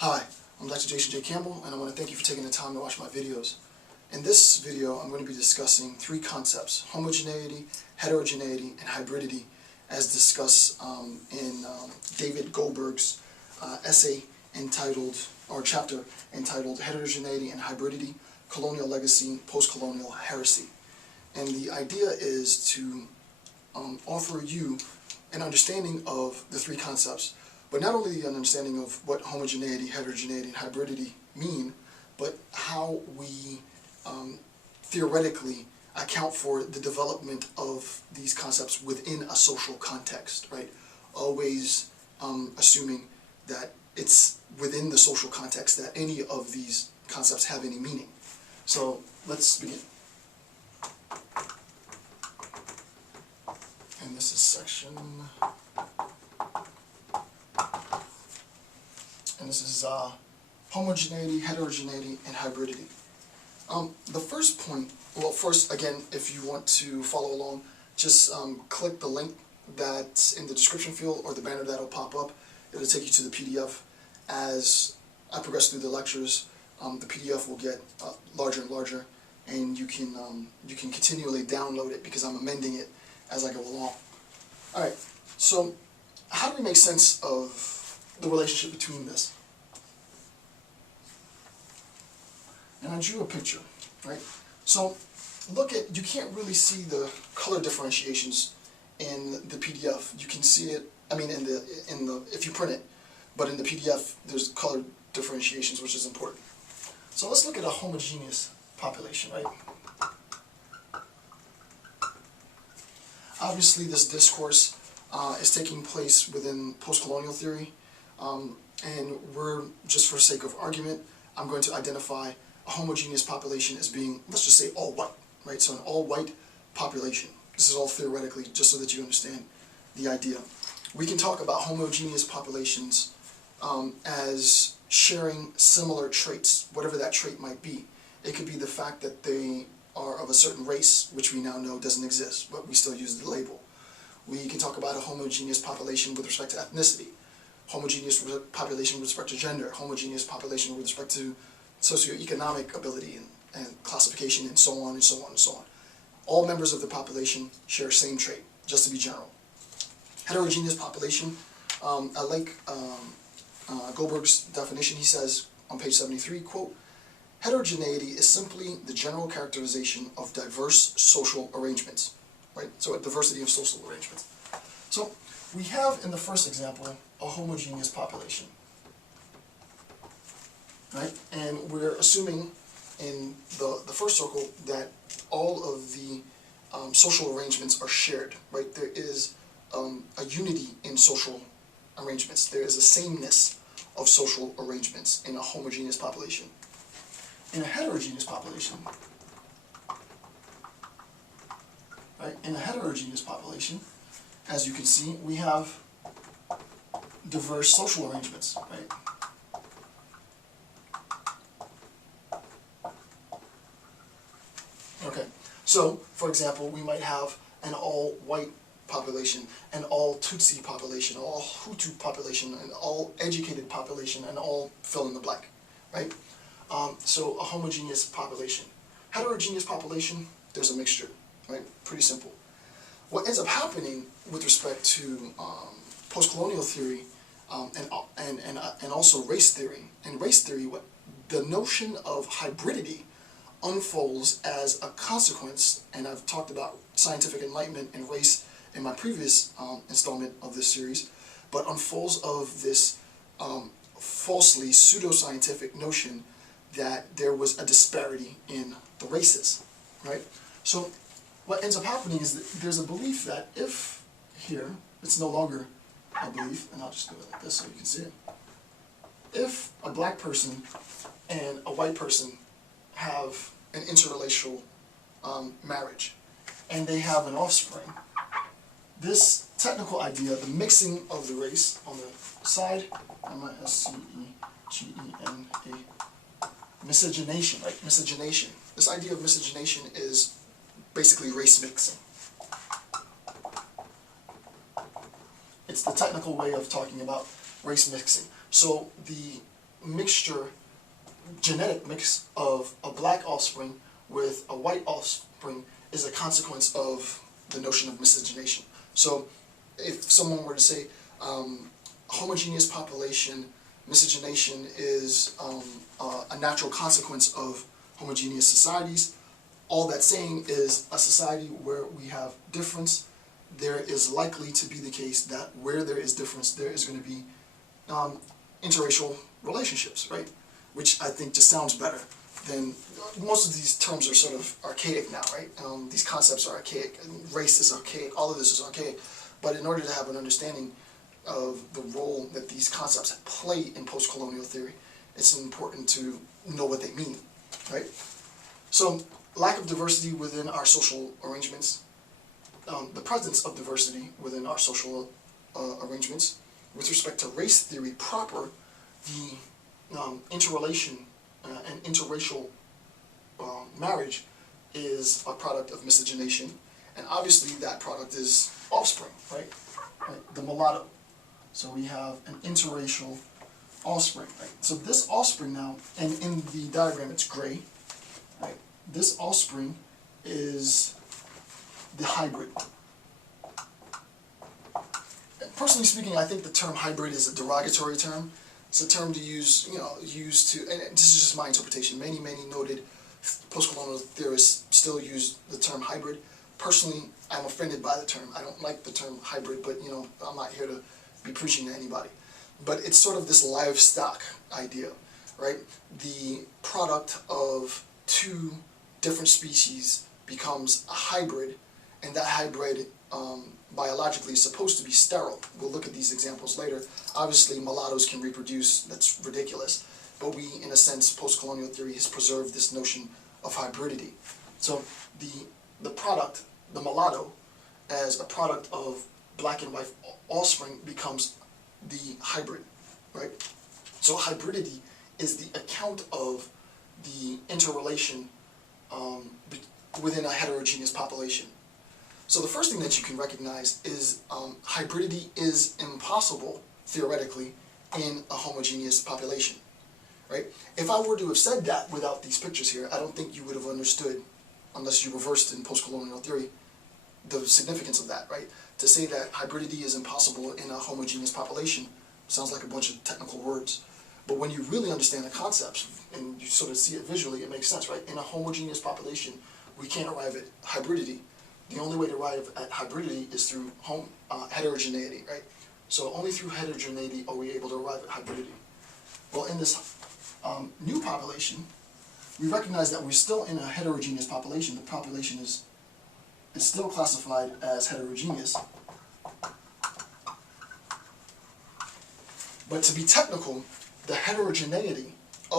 Hi, I'm Dr. Jason J. Campbell, and I want to thank you for taking the time to watch my videos. In this video, I'm going to be discussing three concepts: homogeneity, heterogeneity, and hybridity, as discussed in David Goldberg's essay entitled, or chapter entitled Heterogeneity and Hybridity, Colonial Legacy, Post-Colonial Heresy. And the idea is to offer you an understanding of the three concepts, but not only an understanding of what homogeneity, heterogeneity, and hybridity mean, but how we theoretically account for the development of these concepts within a social context, right? Always assuming that it's within the social context that any of these concepts have any meaning. So let's begin. And this is section, and this is homogeneity, heterogeneity, and hybridity. The first point, well, first, again, if you want to follow along, just click the link that's in the description field or the banner that'll pop up. It'll take you to the PDF. As I progress through the lectures, the PDF will get larger and larger, and you can continually download it because I'm amending it as I go along. All right, so how do we make sense of the relationship between this? And I drew a picture, right? So look at, you can't really see the color differentiations in the PDF. You can see it, I mean, in the if you print it, but in the PDF there's color differentiations, which is important. So let's look at a homogeneous population, right? Obviously, this discourse is taking place within post-colonial theory, and we're, just for sake of argument, I'm going to identify a homogeneous population as being, let's just say, all white, right? So an all-white population. This is all theoretically, just so that you understand the idea. We can talk about homogeneous populations as sharing similar traits, whatever that trait might be. It could be the fact that they are of a certain race, which we now know doesn't exist, but we still use the label. We can talk about a homogeneous population with respect to ethnicity, homogeneous population with respect to gender, homogeneous population with respect to socioeconomic ability and classification, and so on and so on and so on. All members of the population share the same trait, just to be general. Heterogeneous population, I like Goldberg's definition. He says on page 73, quote, "Heterogeneity is simply the general characterization of diverse social arrangements," right? So a diversity of social arrangements. So we have in the first example a homogeneous population, right? And we're assuming in the first circle that all of the social arrangements are shared, right? There is a unity in social arrangements. There is a sameness of social arrangements in a homogeneous population. In a heterogeneous population, right? In a heterogeneous population, as you can see, we have diverse social arrangements, right? Okay, so for example, we might have an all-white population, an all-Tutsi population, an all-Hutu population, an all-educated population, and all fill in the blank, right? So a homogeneous population. Heterogeneous population, there's a mixture, right? Pretty simple. What ends up happening with respect to post-colonial theory and also race theory, the notion of hybridity unfolds as a consequence, and I've talked about scientific enlightenment and race in my previous installment of this series, but unfolds of this falsely pseudoscientific notion that there was a disparity in the races, right? So what ends up happening is that there's a belief that if here, it's no longer a belief, and I'll just do it like this so you can see it. If a black person and a white person have an interracial marriage, and they have an offspring, this technical idea, the mixing of the race on the side, M-I-S-C-E-G-E-N-A, miscegenation, right? Miscegenation. This idea of miscegenation is basically race mixing. It's the technical way of talking about race mixing. So the mixture, genetic mix of a black offspring with a white offspring is a consequence of the notion of miscegenation. So if someone were to say homogeneous population, miscegenation is a natural consequence of homogeneous societies, all that's saying is a society where we have difference, there is likely to be the case that where there is difference, there is going to be interracial relationships, right? Which I think just sounds better than, most of these terms are sort of archaic now, right? These concepts are archaic, and race is archaic, all of this is archaic. But in order to have an understanding of the role that these concepts play in post-colonial theory, it's important to know what they mean, right? So, lack of diversity within our social arrangements, the presence of diversity within our social arrangements. With respect to race theory proper, the interrelation and interracial marriage is a product of miscegenation, and obviously that product is offspring, right? The mulatto. So we have an interracial offspring, right? So this offspring now, and in the diagram it's gray, right? This offspring is the hybrid. And personally speaking, I think the term hybrid is a derogatory term. It's a term to use, used to, and this is just my interpretation. Many noted post-colonial theorists still use the term hybrid. Personally, I'm offended by the term. I don't like the term hybrid, but I'm not here to be preaching to anybody. But it's sort of this livestock idea, right? The product of two different species becomes a hybrid, and that hybrid biologically is supposed to be sterile. We'll look at these examples later. Obviously, mulattoes can reproduce. That's ridiculous. But we, in a sense, post-colonial theory has preserved this notion of hybridity. So the product, the mulatto, as a product of black and white offspring becomes the hybrid, right? So hybridity is the account of the interrelation within a heterogeneous population. So the first thing that you can recognize is hybridity is impossible, theoretically, in a homogeneous population, right? If I were to have said that without these pictures here, I don't think you would have understood, unless you reversed in post-colonial theory, the significance of that, right? To say that hybridity is impossible in a homogeneous population sounds like a bunch of technical words. But when you really understand the concepts and you sort of see it visually, it makes sense, right? In a homogeneous population, we can't arrive at hybridity. The only way to arrive at hybridity is through heterogeneity, right? So only through heterogeneity are we able to arrive at hybridity. Well, in this new population, we recognize that we're still in a heterogeneous population. The population is still classified as heterogeneous. But to be technical, the heterogeneity